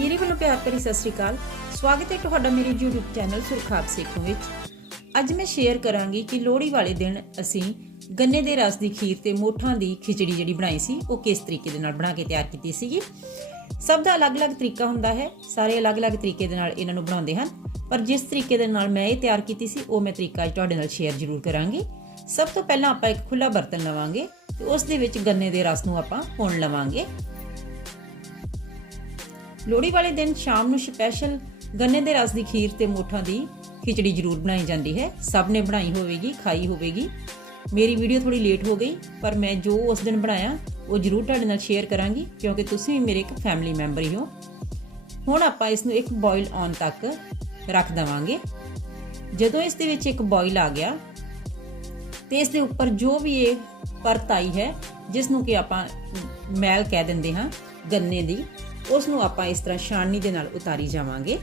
ਮੇਰੇ ਵੱਲੋਂ ਪਿਆਰ ਭਰੀ ਸਤਿ ਸ੍ਰੀ ਅਕਾਲ। ਸਵਾਗਤ ਹੈ ਤੁਹਾਡਾ ਮੇਰੇ YouTube ਚੈਨਲ ਸੁਰਖਾਬ ਸੇਖੋਂ ਵਿੱਚ। ਅੱਜ ਮੈਂ ਸ਼ੇਅਰ ਕਰਾਂਗੀ ਕਿ ਲੋਹੜੀ ਵਾਲੇ ਦਿਨ ਅਸੀਂ ਗੰਨੇ ਦੇ ਰਸ ਦੀ ਖੀਰ ਤੇ ਮੋਠਾਂ ਦੀ ਖਿਚੜੀ ਜਿਹੜੀ ਬਣਾਈ ਸੀ, ਉਹ ਕਿਸ ਤਰੀਕੇ ਦੇ ਨਾਲ ਬਣਾ ਕੇ ਤਿਆਰ ਕੀਤੀ ਸੀਗੀ। ਸਭ ਦਾ ਅਲੱਗ-ਅਲੱਗ ਤਰੀਕਾ ਹੁੰਦਾ ਹੈ, ਸਾਰੇ ਅਲੱਗ-ਅਲੱਗ ਤਰੀਕੇ ਦੇ ਨਾਲ ਇਹਨਾਂ ਨੂੰ ਬਣਾਉਂਦੇ ਹਨ। ਪਰ ਜਿਸ ਤਰੀਕੇ ਦੇ ਨਾਲ ਮੈਂ ਇਹ ਤਿਆਰ ਕੀਤੀ ਸੀ, ਉਹ ਮੈਂ ਤਰੀਕਾ ਅੱਜ ਤੁਹਾਡੇ ਨਾਲ ਸ਼ੇਅਰ ਜ਼ਰੂਰ ਕਰਾਂਗੀ। ਸਭ ਤੋਂ ਪਹਿਲਾਂ ਆਪਾਂ ਇੱਕ ਖੁੱਲਾ ਬਰਤਨ ਲਵਾਂਗੇ ਤੇ ਉਸ ਦੇ ਵਿੱਚ ਗੰਨੇ ਦੇ ਰਸ ਨੂੰ ਆਪਾਂ ਭੁੰਨ ਲਵਾਂਗੇ। ਲੋਹੜੀ ਵਾਲੇ ਦਿਨ ਸ਼ਾਮ ਨੂੰ ਸਪੈਸ਼ਲ ਗੰਨੇ ਦੇ ਰਸ ਦੀ ਖੀਰ ਤੇ ਮੋਠਾਂ ਦੀ ਖਿਚੜੀ ਜ਼ਰੂਰ ਬਣਾਈ ਜਾਂਦੀ ਹੈ। ਸਭ ਨੇ ਬਣਾਈ ਹੋਵੇਗੀ, ਖਾਈ ਹੋਵੇਗੀ। ਮੇਰੀ ਵੀਡੀਓ ਥੋੜੀ ਲੇਟ ਹੋ ਗਈ, ਪਰ ਮੈਂ ਜੋ ਉਸ ਦਿਨ ਬਣਾਇਆ, ਉਹ ਜ਼ਰੂਰ ਤੁਹਾਡੇ ਨਾਲ ਸ਼ੇਅਰ ਕਰਾਂਗੀ, ਕਿਉਂਕਿ ਤੁਸੀਂ ਵੀ ਮੇਰੇ ਇੱਕ ਫੈਮਿਲੀ ਮੈਂਬਰ ਹੀ ਹੋ। ਹੁਣ ਆਪਾਂ ਇਸ ਨੂੰ ਇੱਕ ਬੋਇਲ ਆਨ ਤੱਕ ਰੱਖ ਦਵਾਂਗੇ। ਜਦੋਂ ਇਸ ਦੇ ਵਿੱਚ ਇੱਕ ਬੋਇਲ ਆ ਗਿਆ, ਤੇ ਇਸ ਦੇ ਉੱਪਰ ਜੋ ਵੀ ਇਹ ਪਰਤ ਆਈ ਹੈ, ਜਿਸ ਨੂੰ ਕਿ ਆਪਾਂ ਮੈਲ ਕਹਿ ਦਿੰਦੇ ਹਾਂ, ਗੰਨੇ ਦੀ ਉਸ ਨੂੰ ਆਪਾਂ ਇਸ ਤਰ੍ਹਾਂ ਛਾਣਨੀ ਦੇ ਨਾਲ ਉਤਾਰੀ ਜਾਵਾਂਗੇ।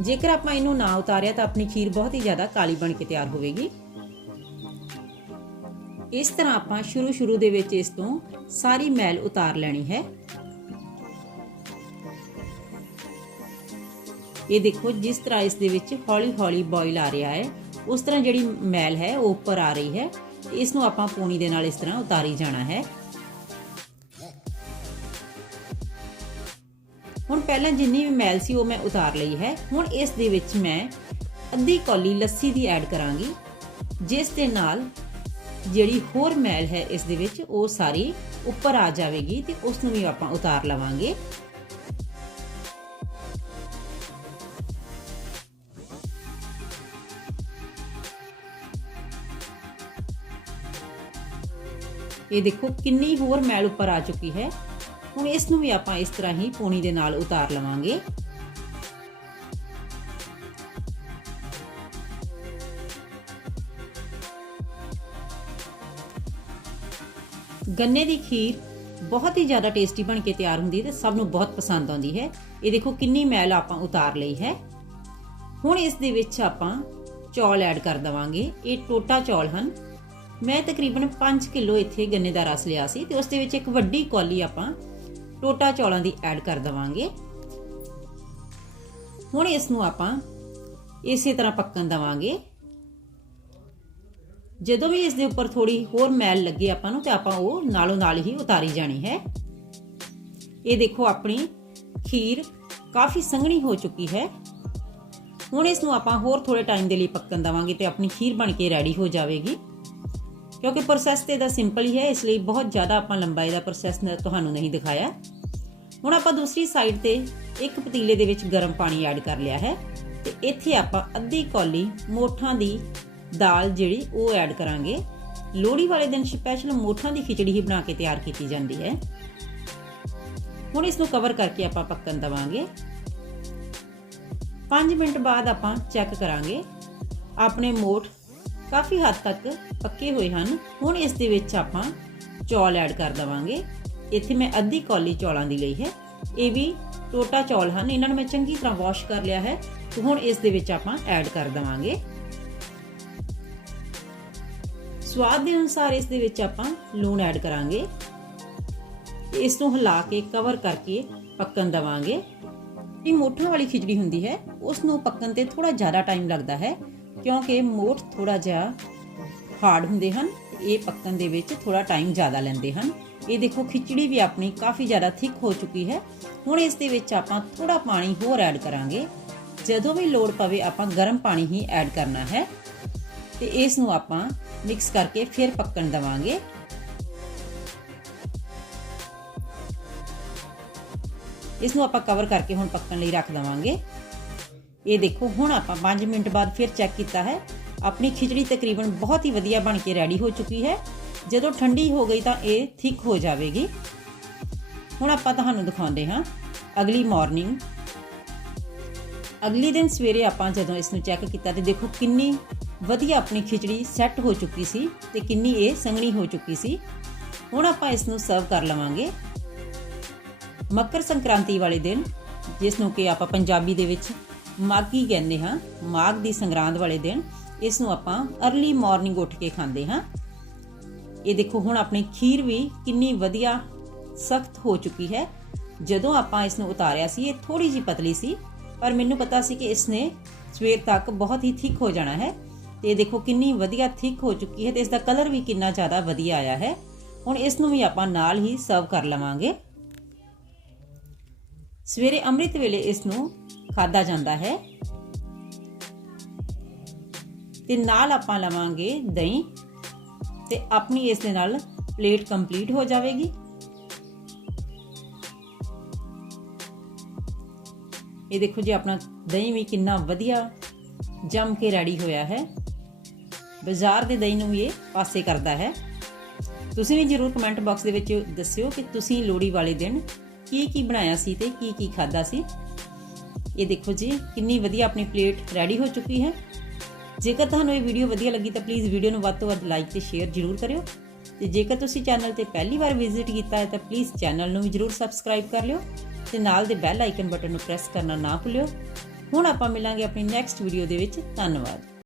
ਜੇਕਰ ਆਪਾਂ ਇਹਨੂੰ ਨਾ ਉਤਾਰਿਆ ਤਾਂ ਆਪਣੀ ਖੀਰ ਬਹੁਤ ਹੀ ਜ਼ਿਆਦਾ ਕਾਲੀ ਬਣ ਕੇ ਤਿਆਰ ਹੋਵੇਗੀ। ਇਸ ਤਰ੍ਹਾਂ ਆਪਾਂ ਸ਼ੁਰੂ ਸ਼ੁਰੂ ਦੇ ਵਿੱਚ ਇਸ ਤੋਂ ਸਾਰੀ ਮੈਲ ਉਤਾਰ ਲੈਣੀ ਹੈ। ਇਹ ਦੇਖੋ ਜਿਸ ਤਰ੍ਹਾਂ ਇਸ ਦੇ ਵਿੱਚ ਹੌਲੀ ਹੌਲੀ ਬੋਇਲ ਆ ਰਿਹਾ ਹੈ, ਉਸ ਤਰ੍ਹਾਂ ਜਿਹੜੀ ਮੈਲ ਹੈ ਉਹ ਉੱਪਰ ਆ ਰਹੀ ਹੈ। ਇਸ ਨੂੰ ਆਪਾਂ ਪੂਣੀ ਦੇ ਨਾਲ ਇਸ ਤਰ੍ਹਾਂ ਉਤਾਰੀ ਜਾਣਾ ਹੈ। ਹੁਣ ਪਹਿਲਾਂ ਜਿੰਨੀ ਵੀ ਮੈਲ ਸੀ ਉਹ ਮੈਂ ਉਤਾਰ ਲਈ ਹੈ। ਹੁਣ ਇਸ ਦੇ ਵਿੱਚ ਮੈਂ ਅੱਧੀ ਕੌਲੀ ਲੱਸੀ ਦੀ ਐਡ ਕਰਾਂਗੀ, ਜਿਸ ਦੇ ਨਾਲ ਜਿਹੜੀ ਹੋਰ ਮੈਲ ਹੈ ਇਸ ਦੇ ਵਿੱਚ ਉਹ ਸਾਰੀ ਉੱਪਰ ਆ ਜਾਵੇਗੀ ਤੇ ਉਸ ਨੂੰ ਵੀ ਆਪਾਂ ਉਤਾਰ ਲਵਾਂਗੇ। ਇਹ ਦੇਖੋ ਕਿੰਨੀ ਹੋਰ ਮੈਲ ਉੱਪਰ ਆ ਚੁੱਕੀ ਹੈ। ਹੁਣ ਇਸ ਨੂੰ ਵੀ ਆਪਾਂ ਇਸ ਤਰ੍ਹਾਂ ਹੀ ਪੂਣੀ ਦੇ ਨਾਲ ਉਤਾਰ ਲਵਾਂਗੇ। ਗੰਨੇ ਦੀ ਖੀਰ ਬਹੁਤ ਹੀ ਜ਼ਿਆਦਾ ਟੇਸਟੀ ਬਣ ਕੇ ਤਿਆਰ ਹੁੰਦੀ ਹੈ ਤੇ ਸਭ ਨੂੰ ਬਹੁਤ ਪਸੰਦ ਆਉਂਦੀ ਹੈ। ਇਹ ਦੇਖੋ ਕਿੰਨੀ ਮੈਲ ਆਪਾਂ ਉਤਾਰ ਲਈ ਹੈ। ਹੁਣ ਇਸ ਦੇ ਵਿੱਚ ਆਪਾਂ ਚੌਲ ਐਡ ਕਰ ਦਵਾਂਗੇ। ਇਹ ਟੋਟਾ ਚੌਲ ਹਨ। ਮੈਂ ਤਕਰੀਬਨ 5 ਕਿਲੋ ਇੱਥੇ ਗੰਨੇ ਦਾ ਰਸ ਲਿਆ ਸੀ ਤੇ ਉਸ ਦੇ ਵਿੱਚ ਇੱਕ ਵੱਡੀ ਕੌਲੀ ਆਪਾਂ ਟੋਟਾ ਚੌਲਾਂ ਦੀ ਐਡ ਕਰ ਦਵਾਂਗੇ। ਹੁਣ ਇਸ ਨੂੰ ਆਪਾਂ ਇਸੇ ਤਰ੍ਹਾਂ ਪੱਕਣ ਦਵਾਂਗੇ। ਜਦੋਂ ਵੀ ਇਸ ਦੇ ਉੱਪਰ ਥੋੜੀ ਹੋਰ ਮੈਲ ਲੱਗੇ ਆਪਾਂ ਨੂੰ, ਤੇ ਆਪਾਂ ਉਹ ਨਾਲੋਂ ਨਾਲ ਹੀ ਉਤਾਰੀ ਜਾਣੀ ਹੈ। ਇਹ ਦੇਖੋ ਆਪਣੀ ਖੀਰ ਕਾਫੀ ਸੰਘਣੀ ਹੋ ਚੁੱਕੀ ਹੈ। ਹੁਣ ਇਸ ਨੂੰ ਆਪਾਂ ਹੋਰ ਥੋੜੇ ਟਾਈਮ ਦੇ ਲਈ ਪੱਕਣ ਦਵਾਂਗੇ ਤੇ ਆਪਣੀ ਖੀਰ ਬਣ ਕੇ ਰੈਡੀ ਹੋ ਜਾਵੇਗੀ। ਕਿਉਂਕਿ ਪ੍ਰੋਸੈਸ ਤੇ ਦਾ ਸਿੰਪਲ ਹੀ ਹੈ, ਇਸ ਲਈ ਬਹੁਤ ਜ਼ਿਆਦਾ ਆਪਾਂ ਲੰਬਾਈ ਦਾ ਪ੍ਰੋਸੈਸ ਤੁਹਾਨੂੰ ਨਹੀਂ ਦਿਖਾਇਆ। ਹੁਣ ਆਪਾਂ ਦੂਸਰੀ ਸਾਈਡ ਤੇ ਇੱਕ ਪਤੀਲੇ ਦੇ ਵਿੱਚ ਗਰਮ ਪਾਣੀ ਐਡ ਕਰ ਲਿਆ ਹੈ ਤੇ ਇੱਥੇ ਆਪਾਂ ਅੱਧੀ ਕੌਲੀ ਮੋਠਾਂ ਦੀ ਦਾਲ ਜਿਹੜੀ ਉਹ ਐਡ ਕਰਾਂਗੇ। ਲੋਹੜੀ ਵਾਲੇ ਦਿਨ ਸਪੈਸ਼ਲ ਮੋਠਾਂ ਦੀ ਖਿਚੜੀ ਹੀ ਬਣਾ ਕੇ ਤਿਆਰ ਕੀਤੀ ਜਾਂਦੀ ਹੈ। ਹੁਣ ਇਸ ਨੂੰ ਕਵਰ ਕਰਕੇ ਆਪਾਂ ਪੱਕਣ ਦਵਾਂਗੇ। 5 ਮਿੰਟ ਬਾਅਦ ਆਪਾਂ ਚੈੱਕ ਕਰਾਂਗੇ। ਆਪਣੇ ਮੋਠ ਕਾਫੀ ਹੱਦ ਤੱਕ ਪੱਕੇ ਹੋਏ ਹਨ। ਹੁਣ ਇਸ ਦੇ ਵਿੱਚ ਆਪਾਂ ਚੌਲ ਐਡ ਕਰ ਦਵਾਂਗੇ। ਇੱਥੇ ਮੈਂ ਅੱਧੀ ਕੌਲੀ ਚੌਲਾਂ ਦੀ ਲਈ ਹੈ। ਇਹ ਵੀ ਟੋਟਾ ਚੌਲ ਹਨ। ਇਹਨਾਂ ਨੂੰ ਮੈਂ ਚੰਗੀ ਤਰ੍ਹਾਂ ਵਾਸ਼ ਕਰ ਲਿਆ ਹੈ। ਤੇ ਹੁਣ ਇਸ ਦੇ ਵਿੱਚ ਆਪਾਂ ਐਡ ਕਰ ਦਵਾਂਗੇ। ਸਵਾਦ ਦੇ ਅਨੁਸਾਰ ਇਸ ਦੇ ਵਿੱਚ ਆਪਾਂ ਲੂਣ ਐਡ ਕਰਾਂਗੇ। ਇਸ ਨੂੰ ਹਿਲਾ ਕੇ ਕਵਰ ਕਰਕੇ ਪੱਕਣ ਦਵਾਂਗੇ। ਇਹ ਮੋਠਾਂ ਵਾਲੀ ਖਿਚੜੀ ਹੁੰਦੀ ਹੈ। ਉਸ ਨੂੰ ਪੱਕਣ ਤੇ ਥੋੜਾ ਜ਼ਿਆਦਾ ਟਾਈਮ ਲੱਗਦਾ ਹੈ। ਕਿਉਂਕਿ ਮੋਠ ਥੋੜਾ ਜਿਹਾ ਹਾਰਡ ਹੁੰਦੇ ਹਨ, ਇਹ ਪੱਕਣ ਦੇ ਵਿੱਚ ਥੋੜਾ ਟਾਈਮ ਜ਼ਿਆਦਾ ਲੈਂਦੇ ਹਨ। ਇਹ ਦੇਖੋ, ਖਿਚੜੀ ਵੀ ਆਪਣੀ ਕਾਫੀ ਜ਼ਿਆਦਾ ਥਿਕ ਹੋ ਚੁੱਕੀ ਹੈ। ਹੁਣ ਇਸ ਦੇ ਵਿੱਚ ਆਪਾਂ ਥੋੜਾ ਪਾਣੀ ਹੋਰ ਐਡ ਕਰਾਂਗੇ। ਜਦੋਂ ਵੀ ਲੋੜ ਪਵੇ ਆਪਾਂ ਗਰਮ ਪਾਣੀ ਹੀ ਐਡ ਕਰਨਾ ਹੈ। ਤੇ ਇਸ ਨੂੰ ਆਪਾਂ ਮਿਕਸ ਕਰਕੇ ਫਿਰ ਪੱਕਣ ਦਵਾਂਗੇ। ਇਸ ਨੂੰ ਆਪਾਂ ਕਵਰ ਕਰਕੇ ਹੁਣ ਪੱਕਣ ਲਈ ਰੱਖ ਦਵਾਂਗੇ। ਇਹ ਦੇਖੋ, ਹੁਣ ਆਪਾਂ 5 ਮਿੰਟ ਬਾਅਦ ਫਿਰ ਚੈੱਕ ਕੀਤਾ ਹੈ। ਆਪਣੀ ਖਿਚੜੀ ਤਕਰੀਬਨ ਬਹੁਤ ਹੀ ਵਧੀਆ ਬਣ ਕੇ ਰੈਡੀ ਹੋ ਚੁੱਕੀ ਹੈ। ਜਦੋਂ ਠੰਡੀ ਹੋ ਗਈ ਤਾਂ ਇਹ ਥਿਕ ਹੋ ਜਾਵੇਗੀ। ਹੁਣ ਆਪਾਂ ਤੁਹਾਨੂੰ ਦਿਖਾਉਂਦੇ ਹਾਂ ਅਗਲੀ ਮਾਰਨਿੰਗ ਅਗਲੀ ਦਿਨ ਸਵੇਰੇ ਆਪਾਂ ਜਦੋਂ ਇਸ ਨੂੰ ਚੈੱਕ ਕੀਤਾ ਤੇ ਦੇਖੋ ਕਿੰਨੀ ਵਧੀਆ ਆਪਣੀ ਖਿਚੜੀ ਸੈੱਟ ਹੋ ਚੁੱਕੀ ਸੀ ਤੇ ਕਿੰਨੀ ਇਹ ਸੰਘਣੀ ਹੋ ਚੁੱਕੀ ਸੀ। ਹੁਣ ਆਪਾਂ ਇਸ ਨੂੰ ਸਰਵ ਕਰ ਲਵਾਂਗੇ। ਮਕਰ ਸੰਕ੍ਰਾਂਤੀ ਵਾਲੇ ਦਿਨ, ਜਿਸ ਨੂੰ ਕਿ ਆਪਾਂ ਪੰਜਾਬੀ ਦੇ ਵਿੱਚ ਮਾਗੀ ਕਹਿੰਦੇ ਹਾਂ? ਮਾਗ ਦੀ ਸੰਗਰਾਂਦ ਵਾਲੇ ਦਿਨ ਇਸ ਨੂੰ ਆਪਾਂ अर्ਲੀ ਮਾਰਨਿੰਗ ਉੱਠ ਕੇ ਖਾਂਦੇ ਹਾਂ। ਇਹ ਦੇਖੋ, ਹੁਣ ਆਪਣੀ ਖੀਰ ਵੀ ਕਿੰਨੀ ਵਧੀਆ ਸਖਤ ਹੋ ਚੁੱਕੀ ਹੈ। ਜਦੋਂ ਆਪਾਂ ਇਸ ਨੂੰ ਉਤਾਰਿਆ ਸੀ, ਇਹ ਥੋੜੀ ਜੀ ਪਤਲੀ ਸੀ, ਪਰ ਮੈਨੂੰ ਪਤਾ ਸੀ ਕਿ ਇਸ ਨੇ ਸਵੇਰ ਤੱਕ ਬਹੁਤ ਹੀ ਥਿਕ ਹੋ ਜਾਣਾ ਹੈ। ਤੇ ਇਹ ਦੇਖੋ, ਕਿੰਨੀ ਵਧੀਆ ਥਿਕ ਹੋ ਚੁੱਕੀ ਹੈ ਤੇ ਇਸ ਦਾ ਕਲਰ ਵੀ ਕਿੰਨਾ ਜ਼ਿਆਦਾ ਵਧੀਆ ਆਇਆ ਹੈ। ਹੁਣ ਇਸ ਨੂੰ ਵੀ ਆਪਾਂ ਨਾਲ ਹੀ ਸਰਵ ਕਰ ਲਵਾਂਗੇ। ਸਵੇਰੇ ਅੰਮ੍ਰਿਤ ਵੇਲੇ ਇਸ ਨੂੰ ਖਾਦਾ ਜਾਂਦਾ ਹੈ। ਤੇ ਨਾਲ ਆਪਾਂ ਲਵਾਂਗੇ ਦਹੀਂ ਤੇ ਆਪਣੀ ਇਸ ਦੇ ਨਾਲ ਪਲੇਟ ਕੰਪਲੀਟ ਹੋ ਜਾਵੇਗੀ। ਇਹ ਦੇਖੋ ਜੀ ਆਪਣਾ ਦਹੀਂ ਵੀ ਕਿੰਨਾ ਵਧੀਆ ਜੰਮ ਕੇ ਰੈਡੀ ਹੋਇਆ ਹੈ। ਬਾਜ਼ਾਰ ਦੇ ਦਹੀਂ ਨੂੰ ਇਹ ਪਾਸੇ ਕਰਦਾ ਹੈ। ਤੁਸੀਂ ਵੀ ਜਰੂਰ ਕਮੈਂਟ ਬਾਕਸ ਦੇ ਵਿੱਚ ਦੱਸਿਓ ਕਿ ਤੁਸੀਂ ਲੋਹੜੀ ਵਾਲੇ ਦਿਨ ਕੀ ਕੀ ਬਣਾਇਆ ਸੀ ਤੇ ਕੀ ਕੀ ਖਾਦਾ ਸੀ। ਇਹ ਦੇਖੋ ਜੀ, ਕਿੰਨੀ ਵਧੀਆ ਆਪਣੀ ਪਲੇਟ ਰੈਡੀ ਹੋ ਚੁੱਕੀ ਹੈ। ਜੇਕਰ ਤੁਹਾਨੂੰ ਇਹ ਵੀਡੀਓ ਵਧੀਆ ਲੱਗੀ ਤਾਂ ਪਲੀਜ਼ ਵੀਡੀਓ ਨੂੰ ਵੱਧ ਤੋਂ ਵੱਧ ਲਾਈਕ ਤੇ ਸ਼ੇਅਰ ਜਰੂਰ ਕਰਿਓ। ਤੇ ਜੇਕਰ ਤੁਸੀਂ ਚੈਨਲ ਤੇ ਪਹਿਲੀ ਵਾਰ ਵਿਜ਼ਿਟ ਕੀਤਾ ਹੈ ਤਾਂ ਪਲੀਜ਼ ਚੈਨਲ ਨੂੰ ਵੀ ਜਰੂਰ ਸਬਸਕ੍ਰਾਈਬ ਕਰ ਲਿਓ ਤੇ ਨਾਲ ਦੇ ਬੈਲ ਆਈਕਨ ਬਟਨ ਨੂੰ ਪ੍ਰੈਸ ਕਰਨਾ ਨਾ ਭੁੱਲਿਓ। ਹੁਣ ਆਪਾਂ ਮਿਲਾਂਗੇ ਆਪਣੀ ਨੈਕਸਟ ਵੀਡੀਓ ਦੇ ਵਿੱਚ। ਧੰਨਵਾਦ।